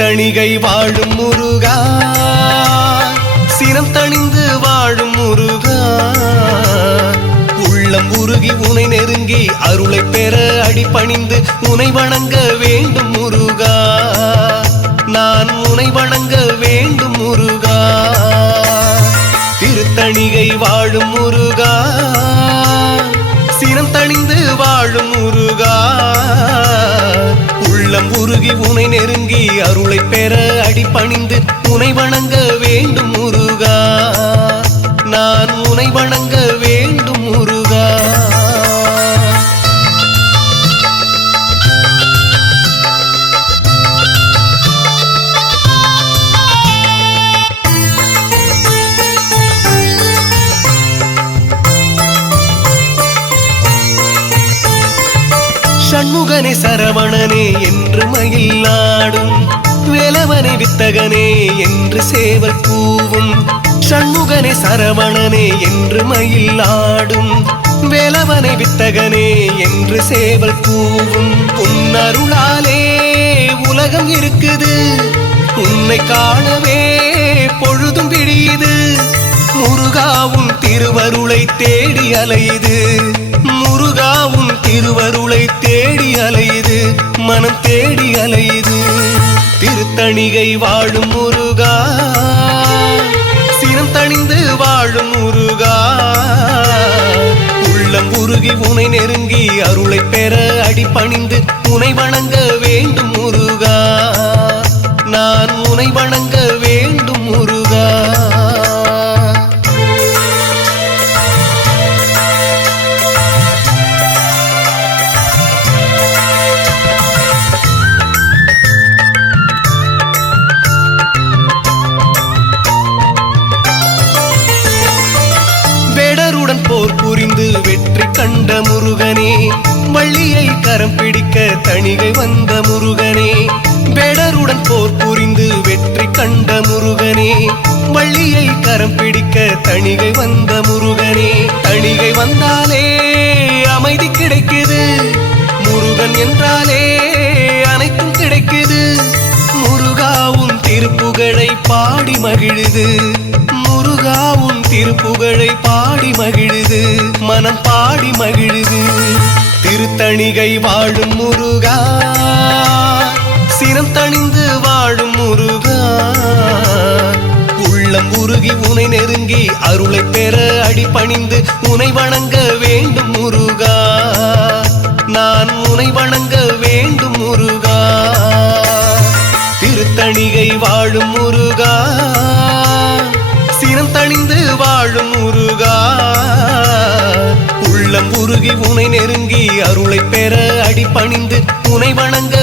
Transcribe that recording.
திருத்தணிகை வாழும் முருகா, சினம் தணிந்து வாழும் முருகா, உள்ளம் உருகி உனை நெருங்கி அருளை பெற அடிபணிந்து உனை வணங்க வேண்டும் முருகா, நான் உனை வணங்க வேண்டும் முருகா. திருத்தணிகை வாழும் முருகா, சினம் தணிந்து வாழும் முருகா, உள்ளம் உருகி உனை நெருங்கி அருளை பெற அடிபணிந்து உனை வணங்க வேண்டும் முருகா, நான் உனை வணங்க வேண்டும் முருகா. சண்முகனே சரவணனே என்று மயிலாடும், வேலவனே வித்தகனே என்று சேவல் கூவும். சண்முகனே சரவணனே என்று மயிலாடும், வேலவனே வித்தகனே என்று சேவல் கூவும். உன்னருளாலே உலகம் இருக்குது, உன்னை காணவே பொழுதும் விழியுது. முருகாவும் திருவருளை தேடி அலையுது, முருகாவும் திருவருளை தேடி அலையுது, மனம் தேடி அலையுது. திருத்தணிகை வாழும் முருகா, சினம் தணிந்து வாழும் முருகா, உள்ளம் உருகி உனை நெருங்கி அருளை பெற அடிபணிந்து உனை வணங்க வேண்டும் முருகா, நான் உனை வணங்க வேண்டும் முருகா. வேடருடன் போர் புரிந்து வெற்றி கண்ட முருகனே, வள்ளியை கரம் பிடிக்க தணிகை வந்த முருகனே. வேடருடன் போர் புரிந்து வெற்றி கண்ட முருகனே, வள்ளியை கரம் பிடிக்க தணிகை வந்த முருகனே. தணிகை வந்தாலே அமைதி கிடைக்குது, முருகன் என்றாலே அனைத்தும் கிடைக்குது. முருகாவும் திருப்புகழை பாடி மகிழுது, முருகாவும் திருப்புகழை பாடி மகிழுது, மனம் பாடி மகிழுது. திருத்தணிகை வாழும் முருகா, சினம் தணிந்து வாழும் முருகா, உள்ளம் உருகி உனை நெருங்கி அருளை பெற அடிபணிந்து உனை வணங்க வேண்டும் முருகா, நான் உனை வணங்க வேண்டும் முருகா. திருத்தணிகை வாழும் முருகா, சினம் தணிந்து வாழும் முருகா, உள்ளம் உருகி உனை நெருங்கி அருளை பெற அடிபணிந்து உனை வணங்க